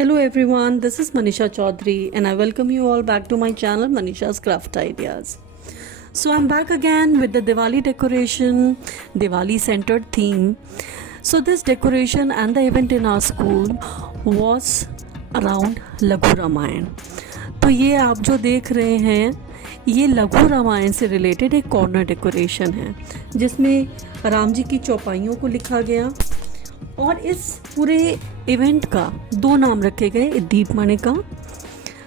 Hello everyone, this is Manisha Chaudhary and I welcome you all back to my channel Manisha's Craft Ideas. So I'm back again with the Diwali decoration, Diwali centered theme. So this decoration and the event in our school was around लघु रामायण. तो ये आप जो देख रहे हैं ये लघु रामायण से रिलेटेड एक कॉर्नर डेकोरेशन है जिसमें राम जी की चौपाइयों को लिखा गया और इस पूरे इवेंट का दो नाम रखे गए, दीपमणि का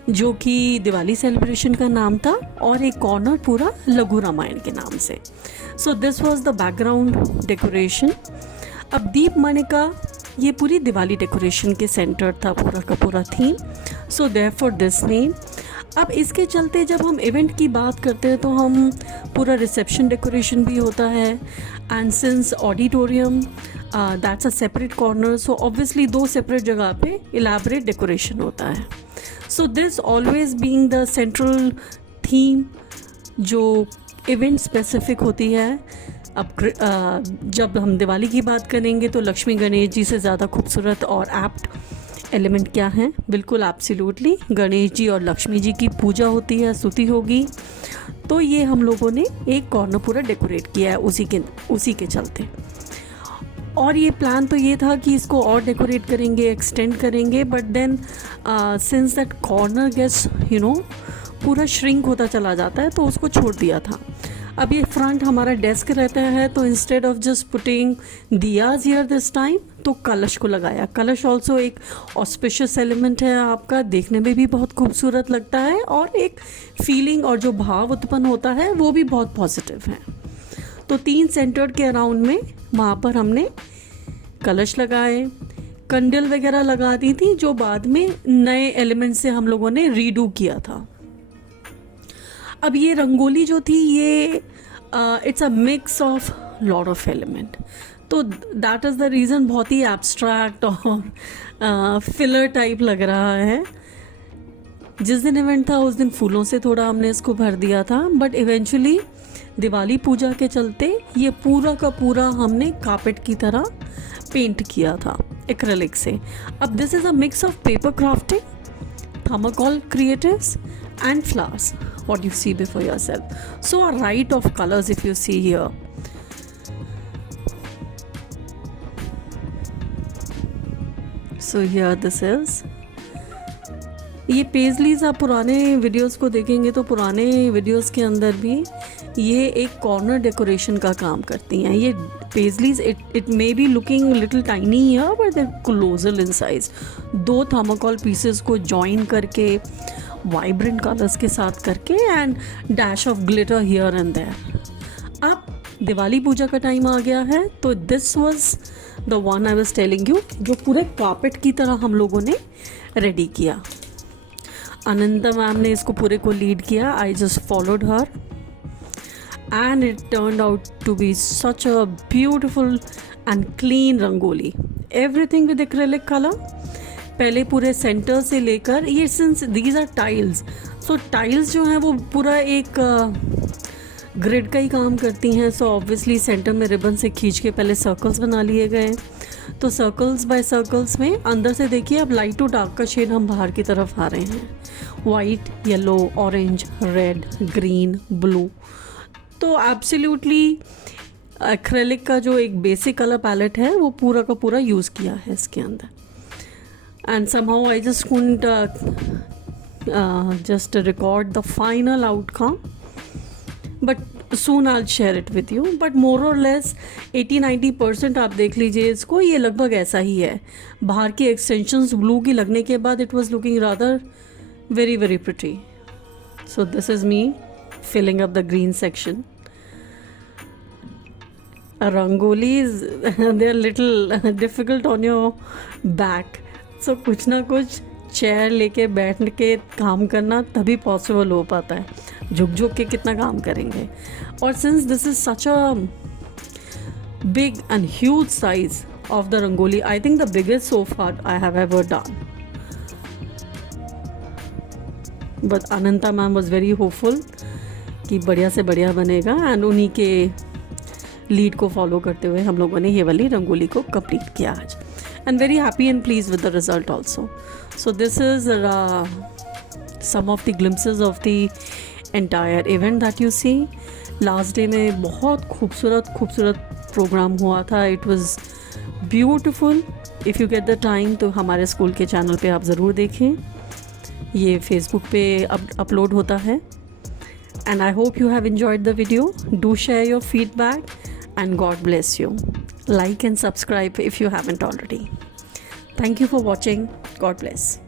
जो कि दिवाली सेलिब्रेशन का नाम था और एक कॉर्नर पूरा लघु रामायण के नाम से. So this was the background decoration. अब दीपमणि का ये पूरी दिवाली डेकोरेशन के सेंटर था पूरा का पूरा theme. So therefore this name. अब इसके चलते जब हम इवेंट की बात करते हैं तो हम पूरा रिसेप्शन डेकोरेशन भी होता है and since auditorium that's a separate corner, so obviously दो सेपरेट जगह पे इलेबरेट डेकोरेशन होता है. So this always being the central theme जो इवेंट स्पेसिफिक होती है. अब जब हम दिवाली की बात करेंगे तो लक्ष्मी गणेश जी से ज़्यादा खूबसूरत और एप्ट एलिमेंट क्या है? बिल्कुल एब्सोल्युटली गणेश जी और लक्ष्मी जी की पूजा होती है, स्तुति होगी. तो ये हम लोगों ने एक कॉर्नर पूरा डेकोरेट किया है उसी के चलते. और ये प्लान तो ये था कि इसको और डेकोरेट करेंगे, एक्सटेंड करेंगे, but then since that corner gets पूरा श्रिंक होता चला जाता है तो उसको छोड़ दिया था. अब ये फ्रंट हमारा डेस्क रहता है तो instead of just putting diyas here this time तो कलश को लगाया. कलश ऑल्सो एक ऑस्पिशियस एलिमेंट है आपका, देखने में भी बहुत खूबसूरत लगता है और एक फीलिंग और जो भाव उत्पन्न होता है वो भी बहुत पॉजिटिव है. तो 3 सेंटर के अराउंड में वहाँ पर हमने कलश लगाए, कंडल वगैरह लगा दी थी जो बाद में नए एलिमेंट से हम लोगों ने रीडू किया था. अब ये रंगोली जो थी ये it's a mix of lot of element. तो दैट इज़ द रीज़न बहुत ही एब्स्ट्रैक्ट और फिलर टाइप लग रहा है. जिस दिन इवेंट था उस दिन फूलों से थोड़ा हमने इसको भर दिया था, बट इवेंचुअली दिवाली पूजा के चलते ये पूरा का पूरा हमने कार्पेट की तरह पेंट किया था एक्रेलिक से. अब this is a mix of paper crafting, thermocol creatives and flowers, what you see before yourself. So a riot of colors if you see here. So here this is. ये पेजलीज आप पुराने videos को देखेंगे तो पुराने videos के अंदर भी ये एक कॉर्नर डेकोरेशन का काम करती हैं. ये paisleys it may be looking little tiny here but they colossal in size. 2 thermocol pieces को जॉइन करके वाइब्रेंट कलर्स के साथ करके and dash of glitter here and there. अब दिवाली पूजा का टाइम आ गया है तो this was the one I was telling you जो पूरे कार्पेट की तरह हम लोगों ने रेडी किया. अनंता मैम ने इसको पूरे को लीड किया. I just followed her and it turned out to be such a beautiful and clean rangoli. Everything with acrylic colour. पहले पूरे सेंटर से लेकर ये since these are tiles, so tiles जो हैं वो पूरा एक ग्रिड का ही काम करती हैं. सो ऑब्वियसली सेंटर में रिबन से खींच के पहले सर्कल्स बना लिए गए. तो सर्कल्स बाय सर्कल्स में अंदर से देखिए अब लाइट टू डार्क का शेड हम बाहर की तरफ आ रहे हैं. White, yellow, orange, red, green, blue. तो एब्सोल्युटली एक्रेलिक का जो एक बेसिक कलर पैलेट है वो पूरा का पूरा यूज़ किया है इसके अंदर. And somehow I just couldn't just record the final outcome, but soon I'll share it with you. But more or less 80-90% आप देख लीजिए इसको, ये लगभग ऐसा ही है. बाहर की एक्सटेंशंस ब्लू की लगने के बाद it was looking rather very very pretty. So this is me filling up the green section. Rangolis they are little difficult on your back. सो कुछ ना कुछ चेयर लेके बैठ के काम करना तभी पॉसिबल हो पाता है. झुक झुक के कितना काम करेंगे. और since this is such a big and huge size of the rangoli, I think the biggest so far I have ever done. But Ananta ma'am was very hopeful कि बढ़िया से बढ़िया बनेगा एंड उन्हीं के लीड को फॉलो करते हुए हम लोगों ने ये वाली रंगोली को कंप्लीट किया आज. And very happy and pleased with the result also. So this is some of the glimpses of the entire event that you see. Last day में बहुत खूबसूरत प्रोग्राम हुआ था. It was beautiful. If you get the time तो हमारे school के channel पे आप ज़रूर देखें. ये फेसबुक पे अपलोड होता है. And I hope you have enjoyed the video. Do share your feedback and God bless you. Like and subscribe if you haven't already. Thank you for watching. God bless.